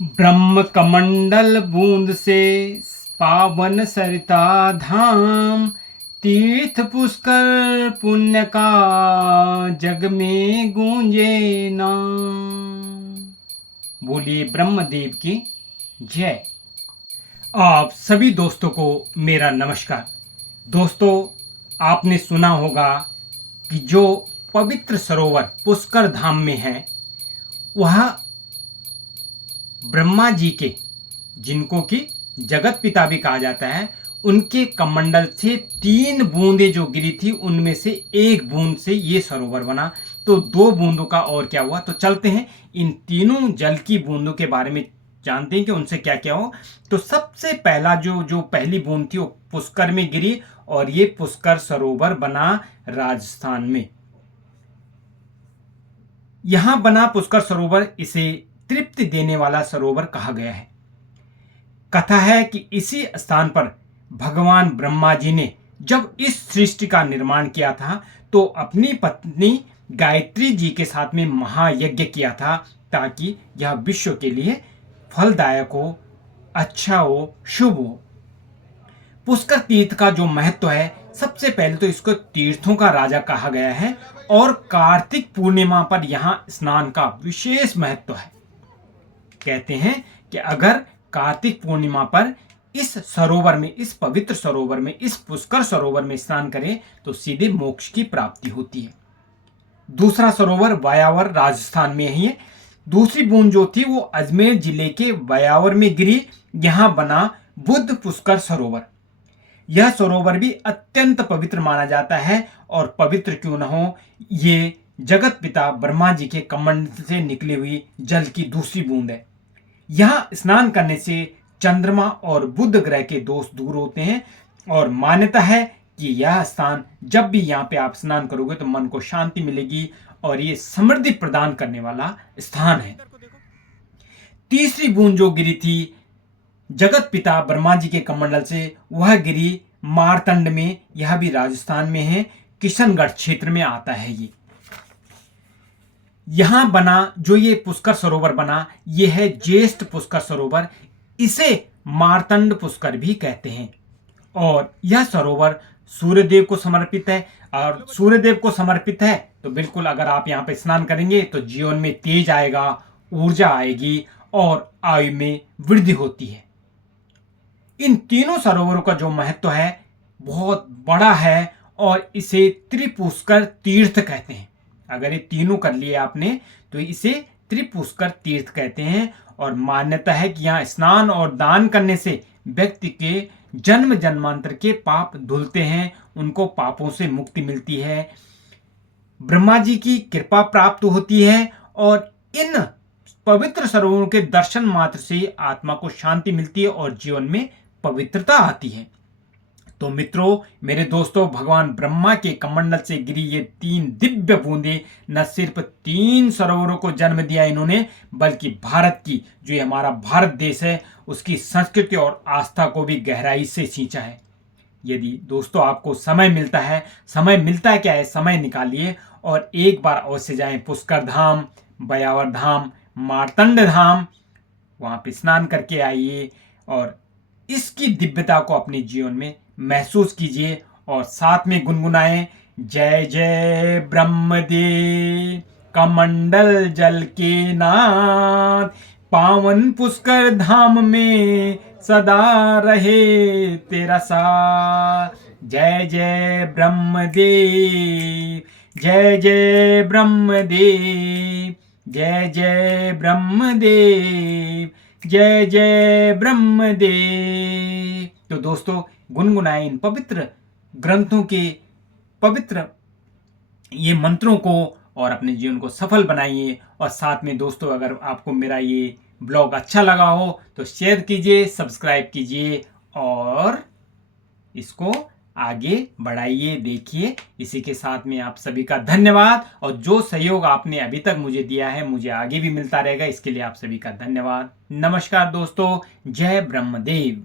ब्रह्म कमंडल बूंद से पावन सरिता धाम, तीर्थ पुष्कर पुण्य का जग में गूंजे नाम। बोलिए ब्रह्मदेव की जय। आप सभी दोस्तों को मेरा नमस्कार। दोस्तों, आपने सुना होगा कि जो पवित्र सरोवर पुष्कर धाम में है, वह ब्रह्मा जी के, जिनको कि जगत पिता भी कहा जाता है, उनके कमंडल से 3 बूंदें जो गिरी थी, उनमें से एक बूंद से ये सरोवर बना। तो 2 बूंदों का और क्या हुआ, तो चलते हैं इन तीनों जल की बूंदों के बारे में जानते हैं कि उनसे क्या क्या हो। तो सबसे पहला जो पहली बूंद थी वो पुष्कर में गिरी, और ये पुष्कर सरोवर बना राजस्थान में। यहां बना पुष्कर सरोवर, इसे तृप्ति देने वाला सरोवर कहा गया है। कथा है कि इसी स्थान पर भगवान ब्रह्मा जी ने जब इस सृष्टि का निर्माण किया था, तो अपनी पत्नी गायत्री जी के साथ में महायज्ञ किया था, ताकि यह विश्व के लिए फलदायक हो, अच्छा हो, शुभ हो। पुष्कर तीर्थ का जो महत्व है, सबसे पहले तो इसको तीर्थों का राजा कहा गया है, और कार्तिक पूर्णिमा पर यहां स्नान का विशेष महत्व है। कहते हैं कि अगर कार्तिक पूर्णिमा पर इस सरोवर में, इस पवित्र सरोवर में, इस पुष्कर सरोवर में स्नान करें तो सीधे मोक्ष की प्राप्ति होती है। दूसरा सरोवर वायावर राजस्थान में ही है। दूसरी बूंद जो थी वो अजमेर जिले के वायावर में गिरी। यहां बना बुद्ध पुष्कर सरोवर। यह सरोवर भी अत्यंत पवित्र माना जाता है, और पवित्र क्यों न हो, ये जगत पिता ब्रह्मा जी के कमंडल से निकली हुई जल की दूसरी बूंद है। यहां स्नान करने से चंद्रमा और बुध ग्रह के दोष दूर होते हैं, और मान्यता है कि यह स्थान, जब भी यहाँ पे आप स्नान करोगे तो मन को शांति मिलेगी, और ये समृद्धि प्रदान करने वाला स्थान है। तीसरी बूंद जो गिरी थी जगत पिता ब्रह्मा जी के कमंडल से, वह गिरी मारतंड में। यह भी राजस्थान में है, किशनगढ़ क्षेत्र में आता है ये। यहां बना जो ये पुष्कर सरोवर बना, ये है ज्येष्ठ पुष्कर सरोवर। इसे मार्तंड पुष्कर भी कहते हैं, और यह सरोवर सूर्यदेव को समर्पित है। और सूर्यदेव को समर्पित है तो बिल्कुल, अगर आप यहाँ पे स्नान करेंगे तो जीवन में तेज आएगा, ऊर्जा आएगी, और आयु में वृद्धि होती है। इन तीनों सरोवरों का जो महत्व है बहुत बड़ा है, और इसे त्रिपुष्कर तीर्थ कहते हैं। अगर ये तीनों कर लिए आपने तो इसे त्रिपुष्कर तीर्थ कहते हैं। और मान्यता है कि यहाँ स्नान और दान करने से व्यक्ति के जन्म जन्मांतर के पाप धुलते हैं, उनको पापों से मुक्ति मिलती है, ब्रह्मा जी की कृपा प्राप्त होती है, और इन पवित्र सरोवरों के दर्शन मात्र से आत्मा को शांति मिलती है और जीवन में पवित्रता आती है। तो मित्रों, मेरे दोस्तों, भगवान ब्रह्मा के कमंडल से गिरी ये 3 दिव्य बूंदें न सिर्फ 3 सरोवरों को जन्म दिया इन्होंने, बल्कि भारत की, जो ये हमारा भारत देश है, उसकी संस्कृति और आस्था को भी गहराई से सींचा है। यदि दोस्तों आपको समय मिलता है क्या है, समय निकालिए और एक बार अवश्य जाएं पुष्कर धाम, बयावर धाम, मार्तंड धाम। वहां पे स्नान करके आइए और इसकी दिव्यता को अपने जीवन में महसूस कीजिए, और साथ में गुनगुनाएं, जय जय ब्रह्मदेव कमंडल जल के नाथ, पावन पुष्कर धाम में सदा रहे तेरा साथ। जय जय ब्रह्मदेव, जय जय ब्रह्मदेव, जय जय ब्रह्मदेव, जय जय ब्रह्मदेव। तो दोस्तों, गुनगुनाएं इन पवित्र ग्रंथों के पवित्र ये मंत्रों को, और अपने जीवन को सफल बनाइए। और साथ में दोस्तों, अगर आपको मेरा ये ब्लॉग अच्छा लगा हो तो शेयर कीजिए, सब्सक्राइब कीजिए, और इसको आगे बढ़ाइए, देखिए। इसी के साथ में आप सभी का धन्यवाद, और जो सहयोग आपने अभी तक मुझे दिया है, मुझे आगे भी मिलता रहेगा, इसके लिए आप सभी का धन्यवाद। नमस्कार दोस्तों, जय ब्रह्मदेव।